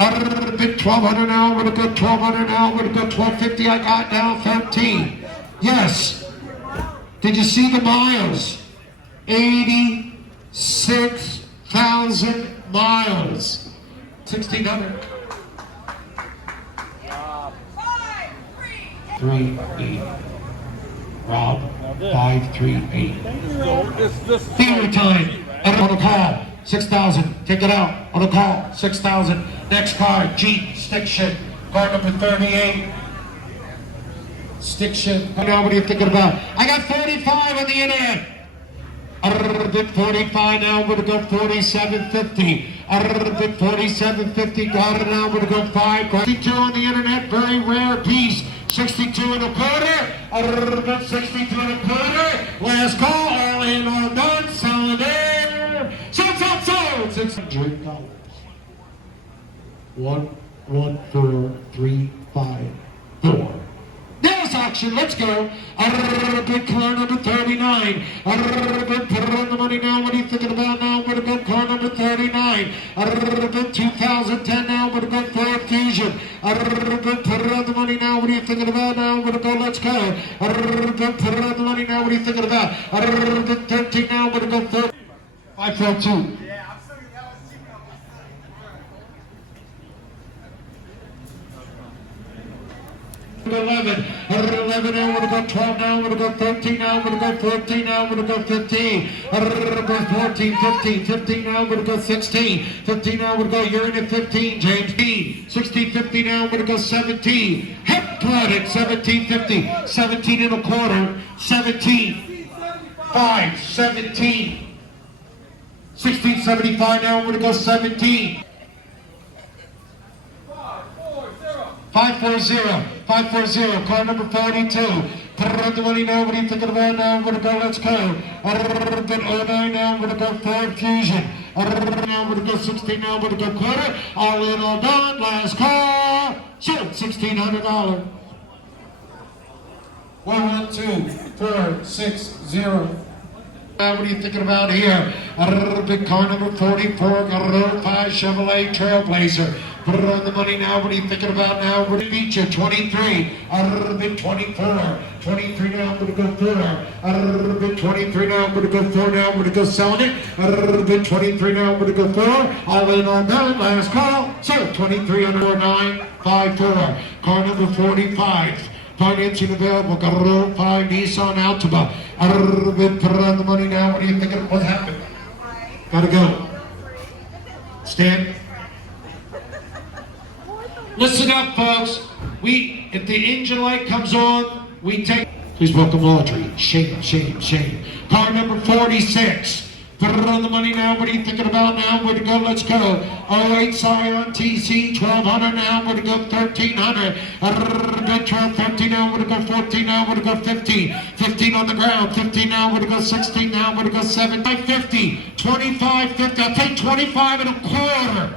Bid 1,200 now. We're gonna go 1,200 now. We're gonna go 1,250. I got now 13. Yes. Did you see the miles? 86,000 miles. 1,600. 3-8. Rob, 5-3-8. Theater time. And on the call, 6,000. Take it out. On the call, 6,000. Next card, Jeep, stick shift. Card number 38. Stick shift. Now what are you thinking about? I got 45 on the internet. Bid 45 now. We're gonna go 47.50. Bid 47.50. Got it now. We're gonna go 5. 62 on the internet. Very rare piece. 62 and a quarter. 62 and a quarter. Last call. All in, all done. Selling there. Sold. $600. 1, 1, 4, 3, 5, 4. There's action. Let's go. Bid car number 39. Bid put it on the money now. What are you thinking about now? We're going to go car number 39. Bid 2010 now. We're going to go Ford Fusion. Bid put it on the money now. What are you thinking about now? We're going to go let's go. Bid put it on the money now. What are you thinking about? Bid 13 now. We're going to go 4. 542. 11 now, we're going to go 12 now, we're going to go 13 now, we're going to go 14 now, we're going to go 15, 14, 15 now, we're going to go 16, 15 now, we're going to go, you're in at 15, James, 16, 50 now, we're going to go 17, hip product, 17.50, 17 and a quarter, 17, 5, 17, 16.75 now, we're going to go 17, 540, car number 42. Put it on the money now. What are you thinking about now? I'm gonna go, let's go. Bid 09 now. I'm gonna go Ford Fusion. Now I'm gonna go 16 now. I'm gonna go quarter. All in, all done. Last call. Shoot, $1,600. 1, 1, 2, 4, 6, 0. What are you thinking about here? Big car number 44, got a 05 Chevrolet Trailblazer. Put it on the money now. What are you thinking about now? We're going to beat you. 23. Bid 24. 23 now. I'm going to go 4. Bid 23 now. I'm going to go 4 now. I'm going to go selling it. Bid 23 now. I'm going to go 4. All in, all done. Last call. So 23 under 9, 5, 4. Car number 45. Financing available. Got a 05 Nissan Altima. Put it on the money now. What are you thinking? What happened? Gotta go. Stand. Listen up, folks. If the engine light comes on, we take. Please welcome Audrey. Shame. Car number 46. Put it on the money now. What are you thinking about now? Where to go? Let's go. 08 Scion TC, 1,200 now. Where to go? 1,300. Bid 12, 13 now. Where to go? 14 now. Where to go? 15. 15 on the ground. 15 now. Where to go? 16 now. Where to go? 17. 50. 25, 50. I'll take 25 and a quarter.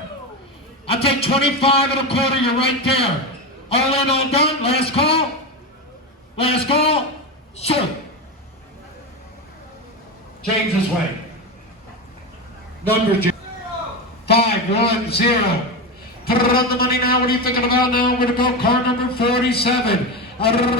I'll take 25 and a quarter. You're right there. All in, all done. Last call. Last call. Shoot. James's way. Number 510. Put it on the money now. What are you thinking about now? We're going to go car number 47. Put it on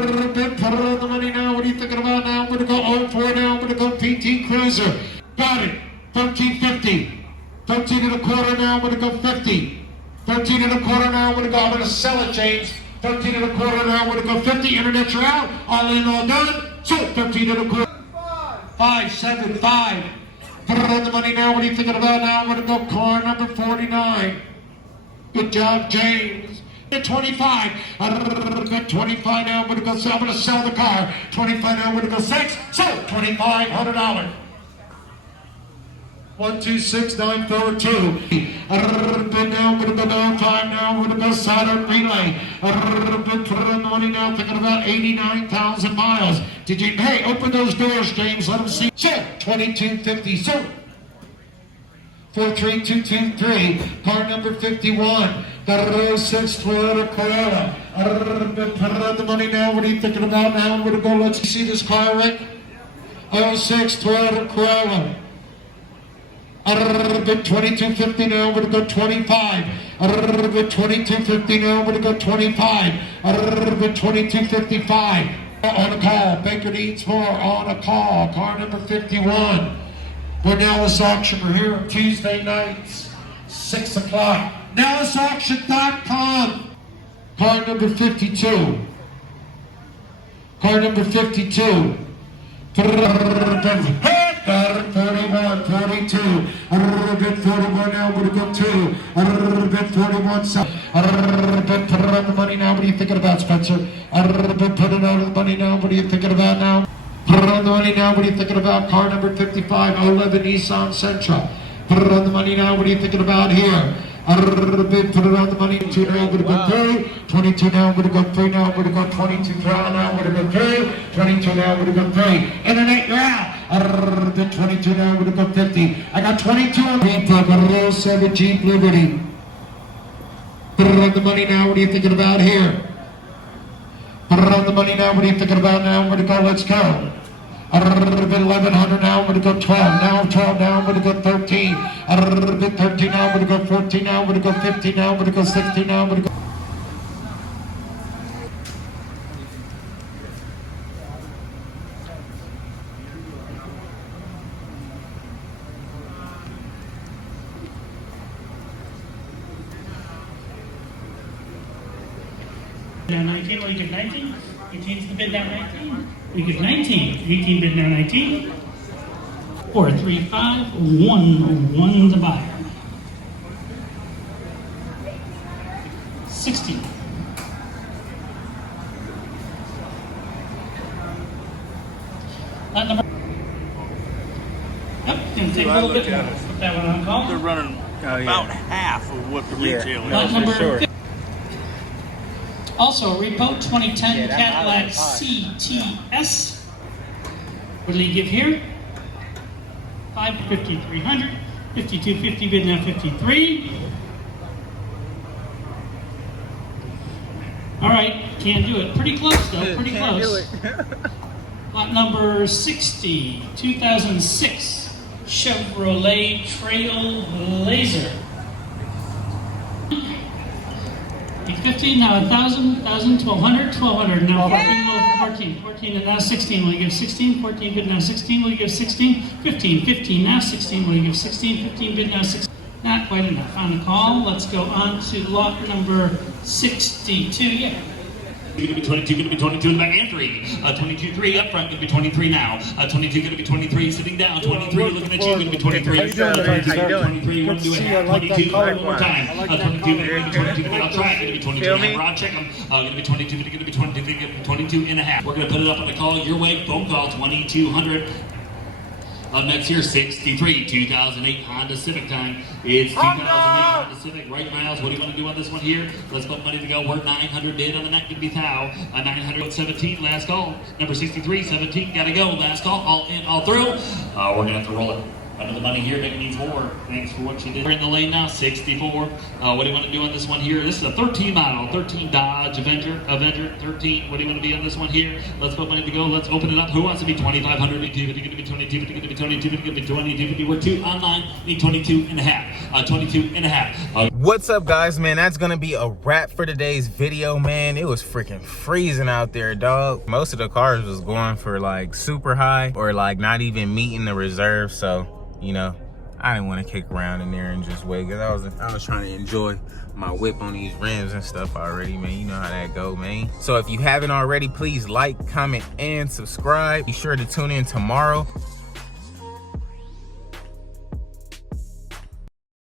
the money now. What are you thinking about now? We're going to go 04 now. We're going to go PT Cruiser. Got it. 1350. 13 and a quarter now. We're going to go 50. 13 and a quarter now. We're going to go. I'm going to sell it, James. 13 and a quarter now. We're going to go 50. Internet, you're out. All in, all done. So 13 and a quarter. 575. Put it on the money now. What are you thinking about now? I'm going to go car number 49. Good job, James. 25. 25 now. I'm going to go sell. I'm going to sell the car. 25 now. I'm going to go 6. So $2,500. 126,942. Now I'm going to go down 5 now. I'm going to go Saturn Relay. Put it on the money now. Thinking about 89,000 miles. Did you? Hey, open those doors, James. Let them see. So 2250. So 43223. Car number 51. Got a 06 Toyota Corolla. Put it on the money now. What are you thinking about now? I'm going to go. Let's see this car, Rick. 06 Toyota Corolla. Bid 2250 now. We're going to go 25. Bid 22.50 now. We're going to go 25. Bid 22.55. On a call. Baker needs more. On a call. Car number 51. We're Nellis Auction. We're here on Tuesday nights, 6 o'clock. NellisAuction.com. Car number 52. Car number 52. 41, 42. Bid 41 now. We're going to go 2. Bid 41. Bid put it on the money now. What are you thinking about, Spencer? Bid put it on the money now. What are you thinking about now? Put it on the money now. What are you thinking about? Car number 55, 11 Nissan Sentra. Put it on the money now. What are you thinking about here? Put it on the money. 22 now. We're going to go 3. 22 now. We're going to go 3 now. We're going to go 22 now. We're going to go 3. 22 now. We're going to go 3. Internet, you're out. 22 now. We're going to go 50. I got 22 on the plug. A little 7 Jeep Liberty. Put it on the money now. What are you thinking about here? Put it on the money now. What are you thinking about now? Where to go? Let's go. A little bit 1100 now. I'm going to go 12 now. 12 now. I'm going to go 13. A little bit 13 now. I'm going to go 14 now. I'm going to go 15 now. I'm going to go 16 now. I'm going to go. Down 19, will you give 19? 18's the bid down 19. We give 19. 18 bid down 19. 4, 3, 5, 1, 1 the buyer. 16. Lot number. Yep, gonna take a little bit more. Put that one on call. They're running about half of what the retail Lot is. number sure. 50. Also, repo 2010 Cadillac CTS. What did he give here? 550, 300, 5250 bid now 53. All right, can't do it. Pretty close though, pretty close. Lot number 60, 2006 Chevrolet Trailblazer. 850, now 1,000, 1,000, 1,200, 1,200, now 14, 14, and now 16, will you give 16, 14, bid now 16, will you give 16, 15, 15, now 16, will you give 16, 15, bid now 16, not quite enough on the call. Let's go on to lot number 62, yeah. Going to be 22, going to be 22 in the back and 3. 22, 3 up front, going to be 23 now. 22 going to be 23 sitting down. 23 looking at you, going to be 23. 23, we're going to do a half. 22, one more time. 22, going to be 22, I'll try it, going to be 22 and a half. Rod, check them. Going to be 22, going to be 22, 22 and a half. We're going to put it up on the call your way. Phone call 2200. Up next here, 63, 2008 Honda Civic time. It's 2008 Honda Civic. Right miles. What do you want to do on this one here? Let's put money to go. We're 900 bid on the neck. Going to be Thou. 900 17. Last call. Number 63, 17. Got to go. Last call. All in, all through. We're going to have to roll it. Under the money here, Nick needs more. Thanks for what you did. We're in the lane now, 64. What do you want to do on this one here? This is a 13 model, 13 Dodge Avenger, 13. What do you want to be on this one here? Let's put money to go. Let's open it up. Who wants to be 2,500? Going to be 22, going to be 22, going to be 22. We're 2 online. Need 22 and a half. 22 and a half. What's up, guys, man? That's gonna be a wrap for today's video, man. It was freaking freezing out there, dog. Most of the cars was going for like super high or like not even meeting the reserve, so you know, I didn't want to kick around in there and just wait, because I was trying to enjoy my whip on these rims and stuff already, man. You know how that go, man. So if you haven't already, please like, comment, and subscribe. Be sure to tune in tomorrow